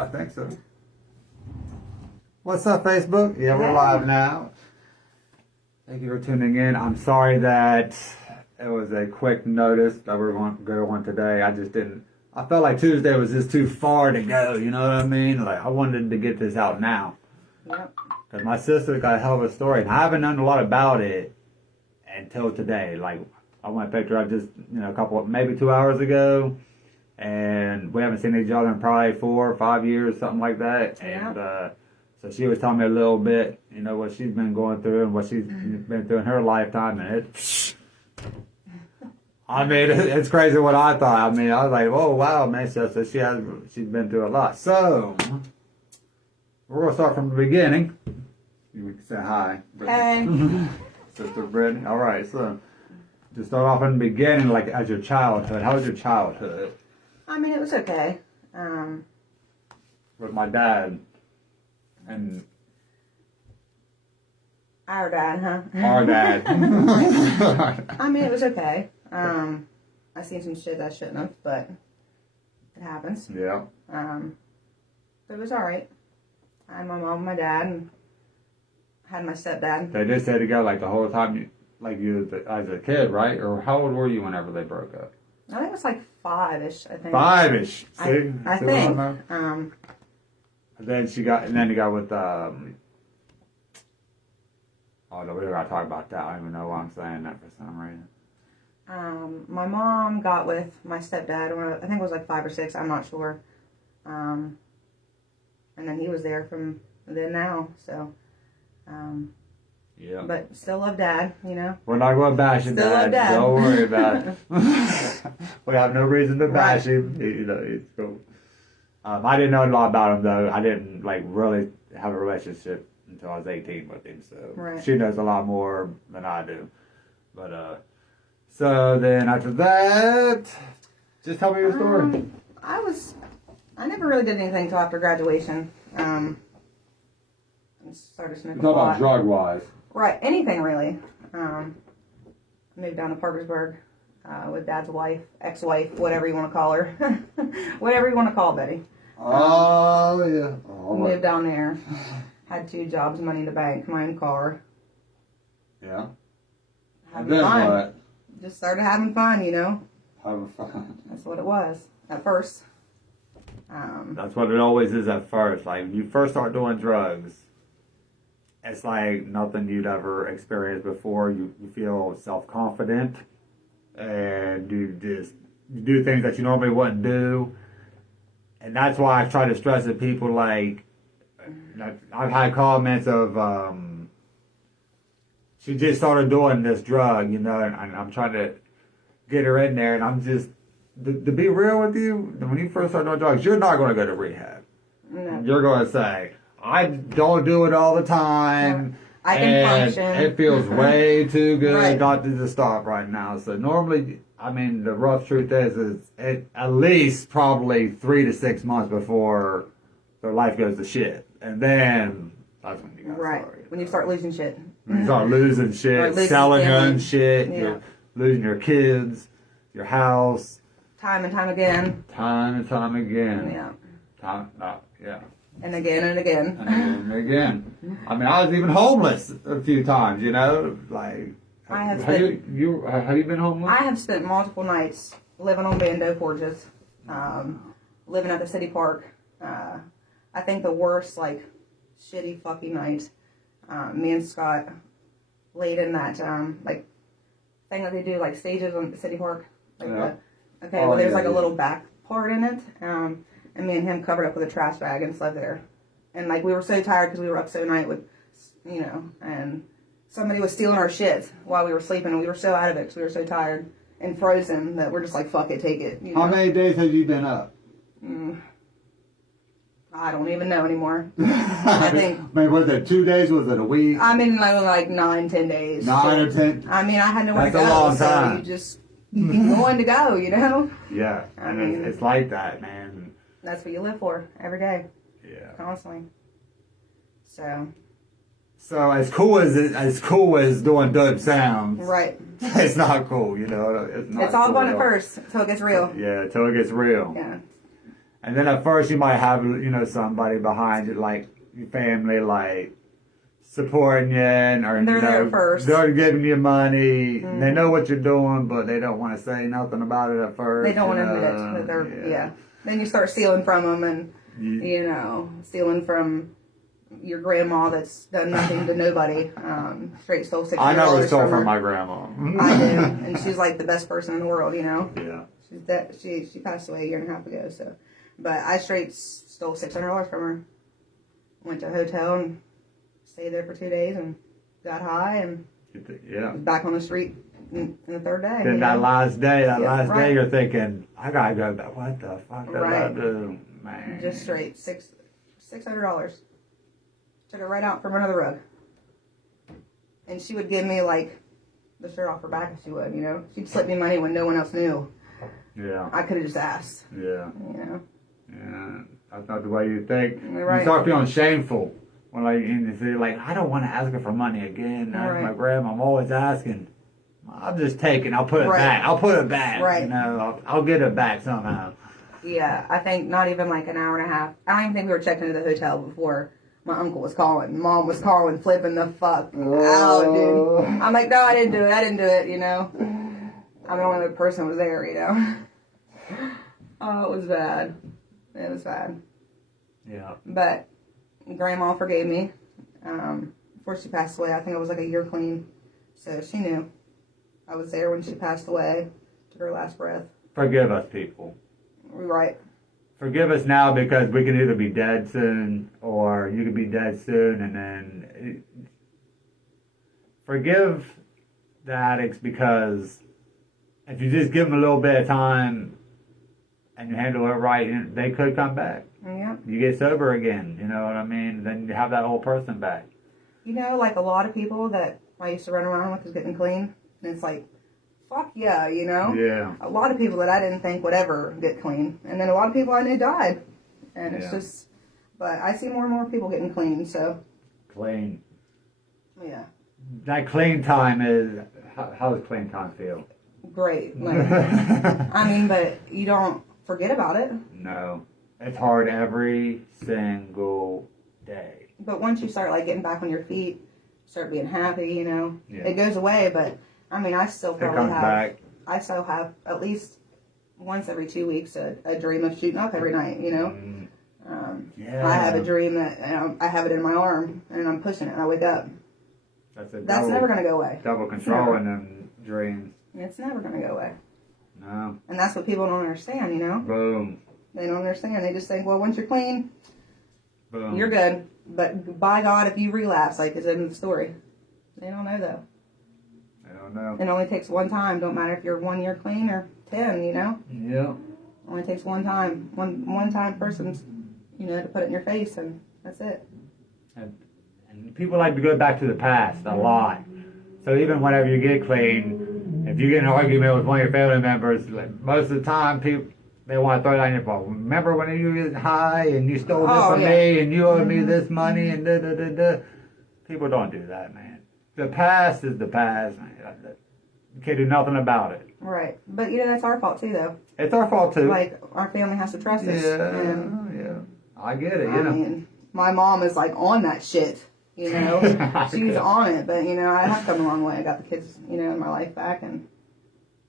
I think so. What's up, Facebook? Yeah, we're live now. Thank you for tuning in. I'm sorry that it was a quick notice that we were going to go on today. I just didn't. I felt like Tuesday was just too far to go. You know what I mean? Like, I wanted to get this out now. Yep. Because my sister got a hell of a story, and I haven't known a lot about it until today. Like, I went and picked her up just, maybe 2 hours ago. And we haven't seen each other in probably 4 or 5 years, something like that. Yeah. And so she was telling me a little bit, what she's been going through and what she's been through in her lifetime. And it's crazy what I thought. I was like, oh, wow, man. So she's been through a lot. So we're going to start from the beginning. You can say hi, Brittany. Hey. Sister Brittany. All right, so to start off in the beginning, like as your childhood, how was your childhood? It was okay. With my dad and Our dad, huh? our dad. It was okay. I seen some shit I shouldn't have, but it happens. Yeah. But it was alright. I had my mom and my dad, and had my stepdad. They did stay together like the whole time, as a kid, right? Or how old were you whenever they broke up? I think it was like 5-ish, I think. 5-ish. See? I See think. what I know? Then he got with oh no, we don't gotta talk about that. I don't even know why I'm saying that for some reason. My mom got with my stepdad when I think it was like 5 or 6. I'm not sure. And then he was there from then now. So. Yeah. But still love Dad, We're not going to bash him, Still love Dad. Don't worry about it. We have no reason to bash him. He's cool. I didn't know a lot about him, though. I didn't, really have a relationship until I was 18 with him. So Right. She knows a lot more than I do. But, so then after that, just tell me your story. I never really did anything until after graduation. I started smoking Talk about pot. drug-wise. Right, anything really. Moved down to Parkersburg with Dad's wife, ex-wife, whatever you want to call her. Whatever you want to call Betty. Oh, yeah. Oh, Moved down there. Had 2 jobs, money in the bank, my own car. Yeah. Having Then fun. what? Just started having fun, Having fun. That's what it was at first. That's what it always is at first. Like, when you first start doing drugs, it's like nothing you'd ever experienced before. You feel self-confident, and you do things that you normally wouldn't do. And that's why I try to stress to people, like, I've had comments of, she just started doing this drug, and I'm trying to get her in there, and I'm just, to be real with you, when you first start doing drugs, you're not going to go to rehab. No. You're going to say, I don't do it all the time. I can function. It feels way too good Right. not to just stop right now. So normally, the rough truth is it at least probably 3 to 6 months before their life goes to shit. And then that's when you got Right. started. When you start losing shit. When you start losing shit, Or losing selling your own family. shit, Yeah. you're losing your kids, your house, Time and time again. time and time again. Yeah. Yeah. And again and again. And again. I was even homeless a few times, Like, I have have you been homeless? I have spent multiple nights living on bando porches, living at the city park. I think the worst, shitty fucking night, me and Scott laid in that, thing that they do, stages on the city park. Yeah. There's a yeah. little back part in it, and me and him covered up with a trash bag and slept there. And, we were so tired because we were up so night with, and somebody was stealing our shit while we were sleeping, and we were so out of it because we were so tired and frozen that we're just like, fuck it, take it. How many days have you been up? I don't even know anymore. I think. Was it 2 days? Was it a week? 9, 10 days. 9 or 10? I had nowhere to That's go. a long time. So you just keep going to go, Yeah, and it's like that, man. That's what you live for every day. Yeah. Constantly. So as cool as doing dope sounds, Right. it's not cool, It's not It's all cool fun at at all. first until it gets real. Yeah, until it gets real. Yeah. And then at first you might have, somebody behind you, like your family, like supporting you, or They're there first. They're giving you money. They know what you're doing, but they don't want to say nothing about it at first. They don't want to admit that they're Then you start stealing from them, and stealing from your grandma that's done nothing to nobody. Straight stole $600. I never stole from my grandma. I do, and she's like the best person in the world. Yeah. She's dead. She passed away a year and a half ago. So, but I straight stole $600 from her. Went to a hotel and stayed there for 2 days and got high and was back on the street in the third day. Then that last day, day, you're thinking, I gotta go back. What the fuck did I do, man? Just straight $600. Took it right out from under the rug. And she would give me like the shirt off her back if she would, She'd slip me money when no one else knew. Yeah. I could have just asked. Yeah. Yeah. That's not the way you think. Right. You start feeling shameful when you say I don't want to ask her for money again. Right. My grandma, I'm always asking. I'll just take it. I'll put it back. I'll put it back. Right. I'll get it back somehow. Yeah. I think not even like an hour and a half. I don't even think we were checking into the hotel before my uncle was calling. Mom was calling, flipping the fuck out, dude. I'm like, no, I didn't do it. I'm the only other person who was there, Oh, it was bad. It was bad. Yeah. But Grandma forgave me. Before she passed away, I think I was like a year clean. So she knew. I was there when she passed away. Took her last breath. Forgive us, people. Right. Forgive us now because we can either be dead soon or you could be dead soon, and then forgive the addicts because if you just give them a little bit of time and you handle it right, they could come back. Yeah. You get sober again, you know what I mean? Then you have that whole person back. Like a lot of people that I used to run around with is getting clean, and it's like, fuck yeah, Yeah. A lot of people that I didn't think would ever get clean, and then a lot of people I knew died, and it's just, but I see more and more people getting clean, so. Clean. Yeah. That clean time is, how does clean time feel? Great. But you don't forget about it. No. It's hard every single day. But once you start getting back on your feet, start being happy, Yeah. it goes away. But I still probably back. I still have at least once every 2 weeks a dream of shooting up every night. I have a dream that I have it in my arm and I'm pushing it and I wake up. That's never gonna go away. Double control in them dreams. It's never gonna go away. No. And that's what people don't understand. Boom. They don't understand. They just think, well, once you're clean, boom, you're good. But by God, if you relapse, it's in the story. They don't know, though. They don't know. It only takes one time. Don't matter if you're 1 year clean or 10, Yeah. It only takes one time. One time person's, to put it in your face, and that's it. And people like to go back to the past a lot. So even whenever you get clean, if you get in an argument with one of your family members, most of the time they want to throw it on your phone. Remember when you were high and you stole this from me and you owed me this money and da-da-da-da. People don't do that, man. The past is the past, man. You can't do nothing about it. Right. But, that's our fault, too, though. It's our fault, too. Our family has to trust us. Yeah. I get it, my mom is, on that shit, She's on it. But, I have come a long way. I got the kids, in my life back, and...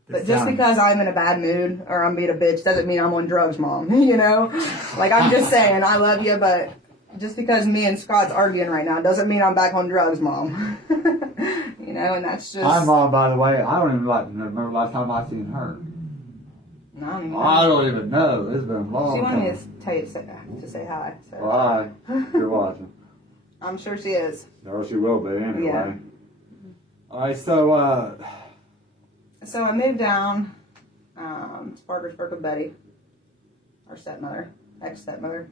But just because I'm in a bad mood or I'm being a bitch doesn't mean I'm on drugs, Mom. I'm just saying, I love you, but just because me and Scott's arguing right now doesn't mean I'm back on drugs, Mom. And that's just... My mom, by the way, I don't even remember last time I seen her. I don't even know. It's been a long time. She wanted me to tell you to say hi. So. Well, hi. You're watching. I'm sure she is. Or she will be, anyway. Yeah. All right, so... So I moved down to Parkersburg with Betty, our stepmother, ex-stepmother.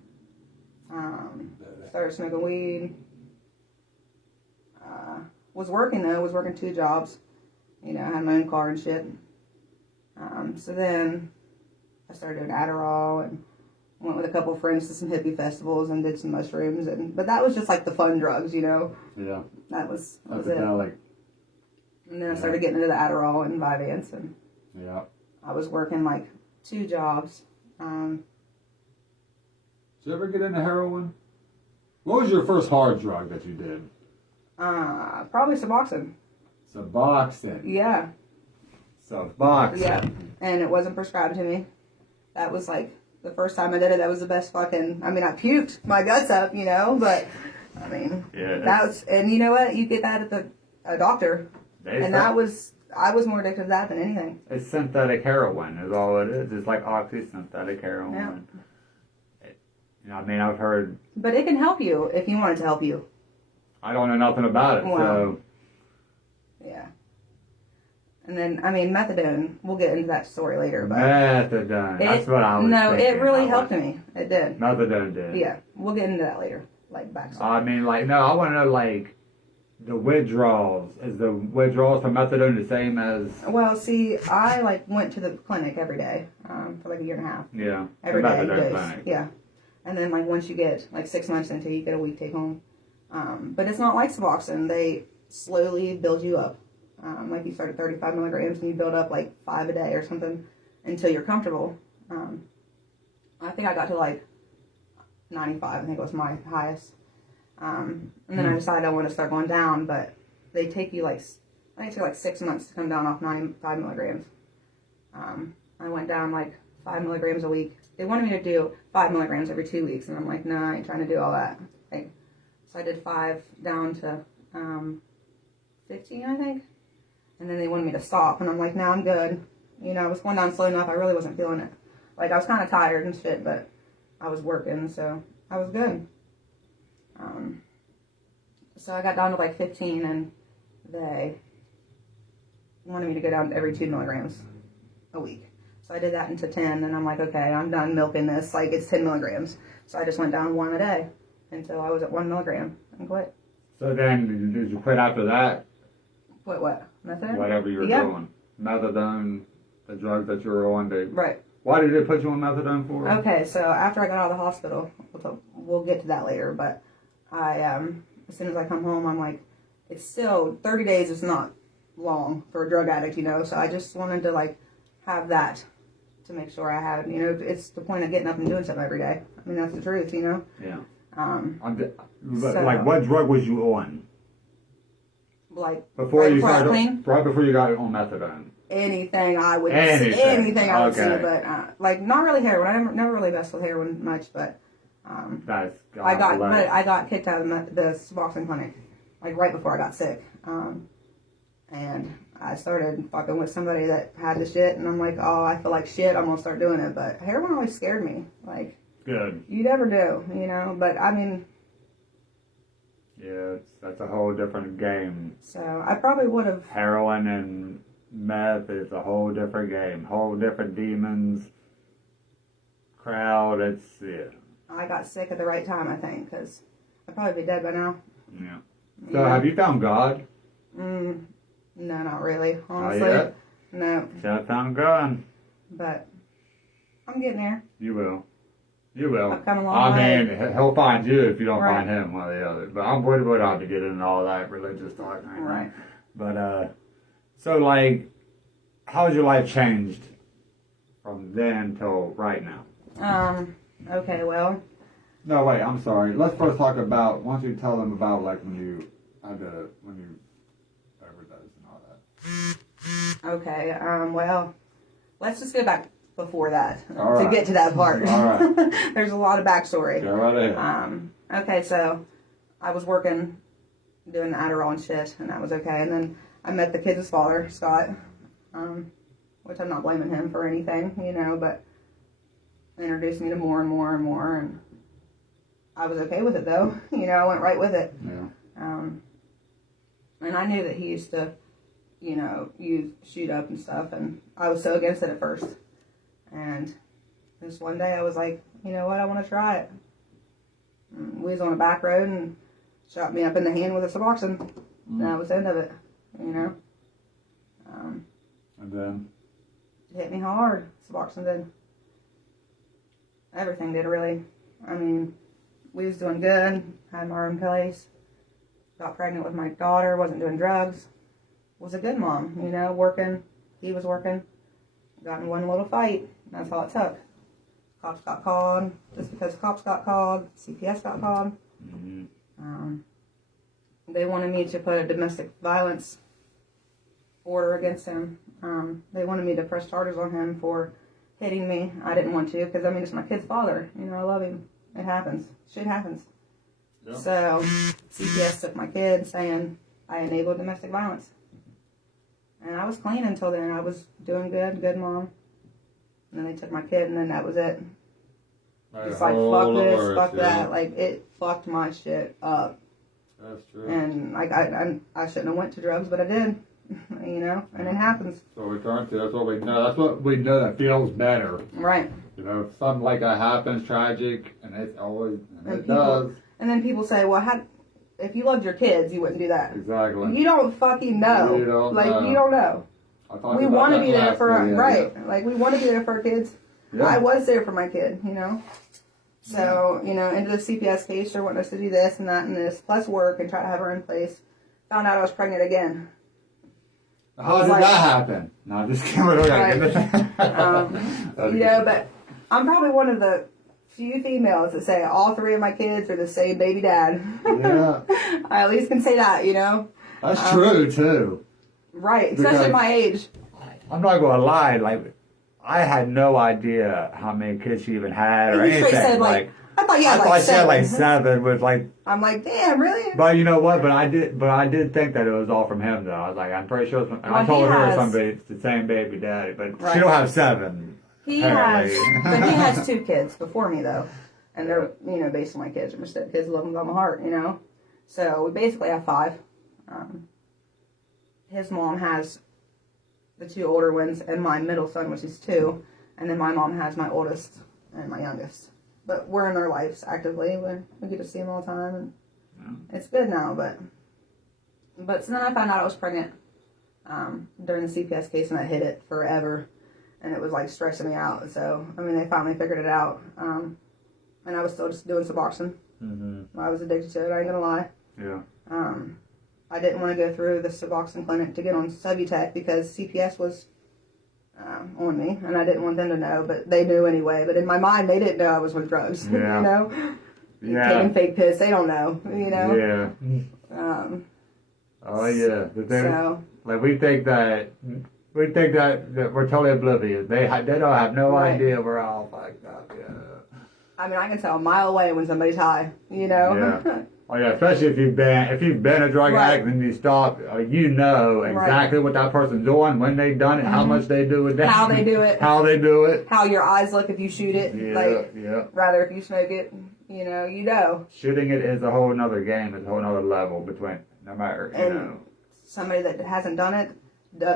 Started smoking weed. Was working, though. Was working 2 jobs. I had my own car and shit. So then I started doing Adderall and went with a couple of friends to some hippie festivals and did some mushrooms. But that was just the fun drugs, Yeah. That was it. And then I started getting into the Adderall and Vyvanse, and I was working 2 jobs. Did you ever get into heroin? What was your first hard drug that you did? Probably Suboxone. Suboxone. Yeah. Suboxone. Yeah. And it wasn't prescribed to me. That was like the first time I did it. That was the best fucking. I mean, I puked my guts up, you know, but I mean, yeah, that was. And you know what? You get that at a doctor, and that was. I was more addicted to that than anything. It's synthetic heroin is all it is. It's like oxy-synthetic heroin. Yeah. You know, I mean, I've heard. But it can help you if you want it to help you. I don't know nothing about it, Wow. so. Yeah. And then, I mean, methadone. We'll get into that story later, but Methadone. That's what I was No, thinking. it really helped me. It did. Methadone did. Yeah, we'll get into that later, like backstory. I mean, like, no, I want to know, like, the withdrawals. Is the withdrawals from methadone the same as? Well, see, I like went to the clinic every day for like a year and a half. Yeah. Every the day, methadone days. clinic. Yeah. And then like once you get like 6 months into, you get a week take home. But it's not like Suboxone. They slowly build you up. Like you start at 35 milligrams and you build up like 5 a day or something until you're comfortable. I think I got to like 95. I think it was my highest. And then I decided I want to start going down, but they take you like, I think it took like 6 months to come down off 5 milligrams. I went down like 5 milligrams a week. They wanted me to do 5 milligrams every 2 weeks, and I'm like, no, I ain't trying to do all that. So I did 5 down to 15, I think. And then they wanted me to stop, and I'm like, no, I'm good. You know, I was going down slow enough. I really wasn't feeling it. Like, I was kind of tired and shit, but I was working, so I was good. So I got down to like 15, and they wanted me to go down to every 2 milligrams a week. So I did that into 10, and I'm like, okay, I'm done milking this. Like, it's 10 milligrams. So I just went down 1 a day until I was at 1 milligram and quit. So then, did you quit after that? Quit what? Methadone? Whatever you were doing. Methadone, the drug that you were on to. Right. Why did they put you on methadone for? Okay, so after I got out of the hospital, we'll get to that later, but I, as soon as I come home, I'm like, it's still, 30 days is not long for a drug addict, you know, so I just wanted to, like, have that to make sure I had, you know, it's the point of getting up and doing something every day. I mean, that's the truth, you know? Yeah. So, like, what drug was you on? Like, Before right you before I started, clean? right before you got on methadone. Anything I would Anything. I would Okay. see, but like not really heroin. I never really messed with heroin much, but That's I got kicked out of the Suboxone clinic like right before I got sick, and I started fucking with somebody that had the shit, and I'm like, oh, I feel like shit. I'm gonna start doing it, but heroin always scared me. Like, good. You never do, you know. But I mean, yeah, that's a whole different game. So I probably would have. Heroin and meth is a whole different game. Whole different demons. Crowd, yeah. I got sick at the right time, I think, because I'd probably be dead by now. Yeah. So have you found God? No, not really, honestly. Not yet? No. Just found God. But I'm getting there. You will. You will. I've come a long way. I mean, he'll find you if you don't Right. find him, one or the other. But I'm worried about to get into all that religious talk right now. Right. But, so, like, how's your life changed from then till right now? Okay, well. No, wait, I'm sorry. Let's first talk about, why don't you tell them about, like, when you overdosed and all that. Okay, well, let's just go back before that All to right. get to that part. All right. There's a lot of backstory. Go right ahead. Okay, so I was working, doing Adderall and shit, and that was okay. And then I met the kid's father, Scott, which I'm not blaming him for anything, you know, but introduced me to more and more and more, and I was okay with it, though. You know, I went right with it. Yeah. And I knew that he used to, you know, shoot up and stuff, and I was so against it at first. And this one day I was like, you know what, I want to try it. And we was on a back road and shot me up in the hand with a Suboxone. And that was the end of it, you know. And then? It hit me hard, Suboxone did. Everything did, really. I mean, we was doing good, had my own place, got pregnant with my daughter, wasn't doing drugs, was a good mom, you know, working, he was working, got in one little fight, that's all it took. Cops got called. Just because cops got called, CPS got called. They wanted me to put a domestic violence order against him. They wanted me to press charges on him for hitting me. I didn't want to because, I mean, it's my kid's father. You know, I love him. It happens. Shit happens. Yeah. So, CPS took my kid saying I enabled domestic violence. And I was clean until then. I was doing good mom. And then they took my kid, and then that was it. It's like, fuck this, fuck that. Like, it fucked my shit up. That's true. And I shouldn't have went to drugs, but I did. You know, and it happens. So we turn to, that's what we know. That's what we know that feels better. Right. You know, if something like that happens, tragic, and it always, and it people, does. And then people say, well, if you loved your kids, you wouldn't do that. Exactly. You don't fucking know. You don't like, know. You don't know. We want to be there for our, right. Yeah. Like, we want to be there for our kids. Yeah. I was there for my kid, you know. So, you know, into the CPS case, they're wanting us to do this and that and this, plus work and try to have her in place. Found out I was pregnant again. How did that happen? No, I'm just kidding. Right. You know, but I'm probably one of the few females that say all three of my kids are the same baby dad. Yeah. I at least can say that, you know. That's true, too. Right, especially at my age. I'm not going to lie, like, I had no idea how many kids she even had or anything. Said, like, I thought you had like 7. She had like 7 with like. I'm like, damn, really? But you know what? But I did think that it was all from him though. I was like, I'm pretty sure. I told her it's the same baby daddy, but she don't have 7. He has, but he has 2 kids before me though, and they're basically my kids. They're my stepkids. Love them with all my heart, you know. So we basically have 5. His mom has the 2 older ones and my middle son, which is 2, and then my mom has my oldest and my youngest. But we're in their lives actively. We get to see them all the time, and it's good now. But so then I found out I was pregnant during the CPS case, and I hid it forever, and it was like stressing me out. So I mean, they finally figured it out, and I was still just doing Suboxone. Mm-hmm. I was addicted to it. I ain't gonna lie. Yeah. I didn't want to go through the Suboxone clinic to get on Subutex because CPS was on me, and I didn't want them to know, but they knew anyway. But in my mind, they didn't know I was with drugs. Yeah. You know, taking fake piss, they don't know. You know. Yeah. Oh yeah. So, like we think that we're totally oblivious. They don't have no idea we're all fucked up. Yeah. I mean, I can tell a mile away when somebody's high. You know. Yeah. Oh yeah, especially if you've been a drug addict and you stop, you know exactly what that person's doing, when they've done it, how much they do it, how they do it, how your eyes look if you shoot it, rather if you smoke it, you know. Shooting it is a whole nother game, it's a whole nother level between, no matter, you know. Somebody that hasn't done it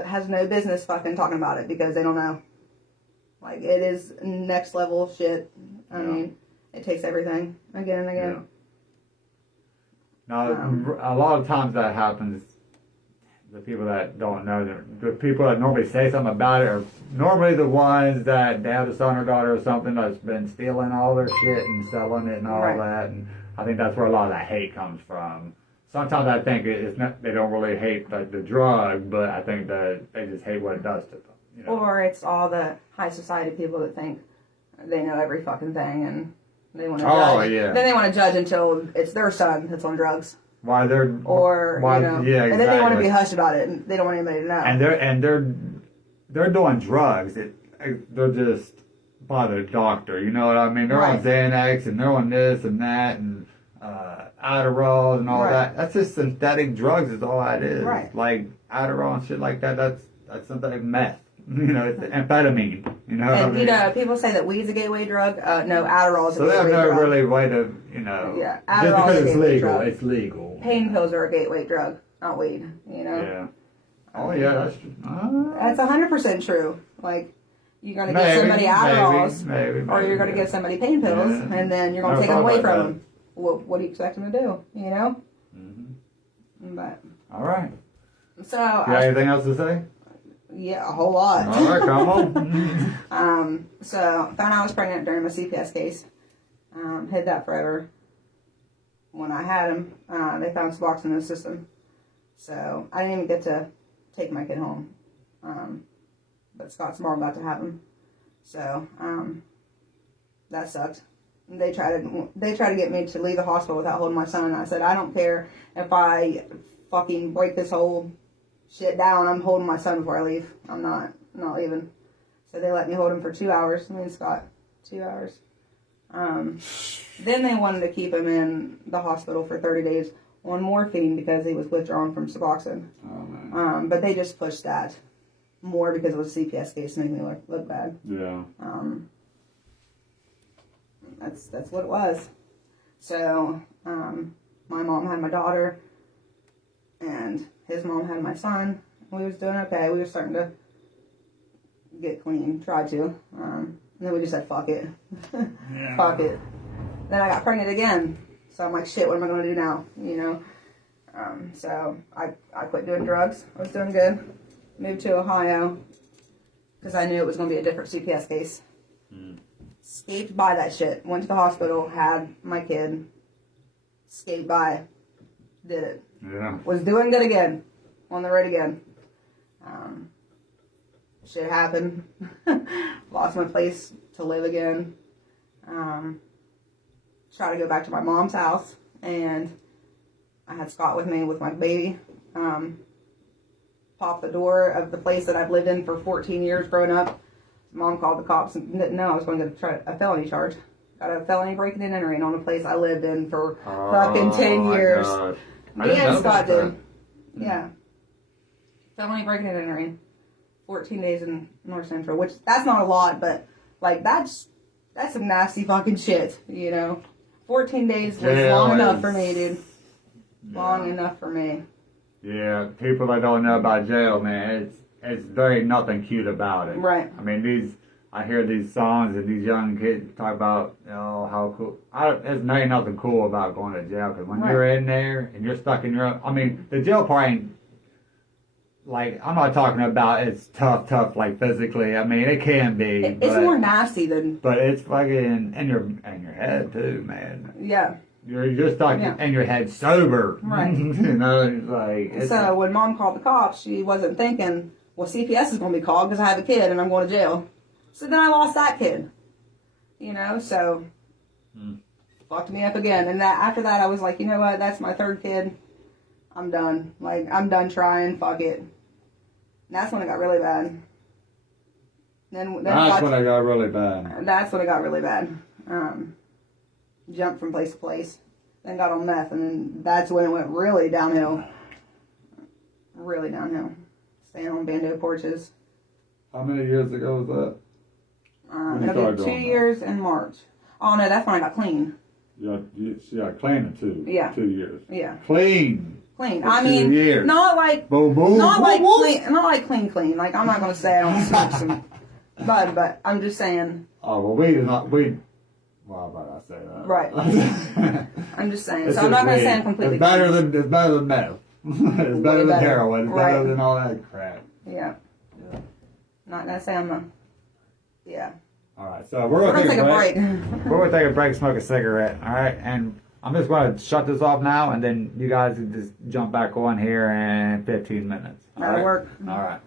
has no business fucking talking about it because they don't know. Like, it is next level shit. I mean, it takes everything again and again. Yeah. Now, a lot of times that happens, the people that don't know, the people that normally say something about it are normally the ones that they have a son or daughter or something that's been stealing all their shit and selling it and all that, and I think that's where a lot of that hate comes from. Sometimes I think it's not, they don't really hate the drug, but I think that they just hate what it does to them. You know? Or it's all the high society people that think they know every fucking thing and they want to judge. Then they want to judge until it's their son that's on drugs. And then they want to be hushed about it, and they don't want anybody to know. And they're doing drugs. They're just by the doctor. You know what I mean? They're on Xanax and they're on this and that and Adderall and all that. That's just synthetic drugs. Is all that is. Right. Like Adderall and shit like that. That's synthetic meth. You know, it's amphetamine. You know what I mean? You know, people say that weed's a gateway drug. No, Adderall is a gateway drug. So they have no really way to, you know. Yeah, Adderall just because is a gateway drug. It's legal. Pain pills are a gateway drug, not weed. You know. Yeah. Oh yeah, that's 100% true. Like, you're gonna give somebody Adderalls, maybe, or you're gonna give somebody pain pills, and then you're gonna take them away from them. Well, what do you expect them to do? You know. Mm-hmm. But. All right. So. You got anything else to say? Yeah, a whole lot. All right, come on. So, found out I was pregnant during my CPS case. Hid that forever. When I had him, they found Suboxone in the system. So, I didn't even get to take my kid home. But Scott's more about to have him. So, that sucked. They tried to get me to leave the hospital without holding my son. I said, I don't care if I fucking break this whole shit down. I'm holding my son before I leave. I'm not leaving. So they let me hold him for 2 hours. Me and Scott, 2 hours. Then they wanted to keep him in the hospital for 30 days on morphine because he was withdrawn from Suboxone. Oh, man. But they just pushed that more because it was a CPS case to make me look bad. Yeah. That's what it was. So, my mom had my daughter, and his mom had my son. We was doing okay. We were starting to get clean, tried to. And then we just said, fuck it. Yeah. Fuck it. Then I got pregnant again. So I'm like, shit, what am I going to do now? You know? So I quit doing drugs. I was doing good. Moved to Ohio because I knew it was going to be a different CPS case. Escaped by that shit. Went to the hospital, had my kid. Escaped by. Did it. Yeah. Was doing good again. On the road again. Shit happened. Lost my place to live again. Tried to go back to my mom's house. And I had Scott with me with my baby. Popped the door of the place that I've lived in for 14 years growing up. Mom called the cops and didn't know I was going to get a felony charge. Got a felony breaking and entering on a place I lived in for fucking 10 years. God. I Me didn't and know Scott about did. that. Yeah. Felony breaking and entering. 14 days in North Central, which that's not a lot, but like that's some nasty fucking shit, you know. 14 days was Jail long enough is- for me, dude. Long Yeah. enough for me. Yeah, people that don't know about jail, man, there ain't nothing cute about it. Right. I mean, I hear these songs and these young kids talk about, how cool. There's ain't nothing cool about going to jail, because when Right. you're in there and you're stuck in your, I mean, the jail part ain't, like, I'm not talking about it's tough, like physically. I mean, it can be. It's more nasty than, But it's fucking in your head too, man. yeah. You're stuck Yeah. in your head sober. Right. You know, it's like. So when Mom called the cops, she wasn't thinking, well, CPS is going to be called because I have a kid and I'm going to jail. So then I lost that kid. You know, so fucked me up again. And after that, I was like, you know what? That's my third kid. I'm done. Like, I'm done trying. Fuck it. And that's when it got really bad. Then That's when I got really bad. That's when it got really bad. Jumped from place to place. Then got on meth, and then that's when it went really downhill. Really downhill. Staying on bando porches. How many years ago was that? When you It'll started be 2 doing that? years in March. Oh no, that's when I got clean. She got clean in 2. Yeah. 2 years. Yeah, Clean. clean. For I 2 mean, years. not like Boom, boom. not like whoop, whoop. clean, not like clean. Like I'm not gonna say I don't smoke some bud, but I'm just saying. Oh well, we. Well, how about I say that? Right. I'm just saying. It's So I'm not just gonna say weed. I'm completely. It's better clean. than meth. It's better than better. heroin. It's Right. better than all that crap. Yeah. Not gonna say I'm a. Yeah. All right, so we're We're gonna gonna take a break. We're going to take a break, smoke a cigarette, all right? And I'm just going to shut this off now, and then you guys can just jump back on here in 15 minutes. all That'll right? work. All right.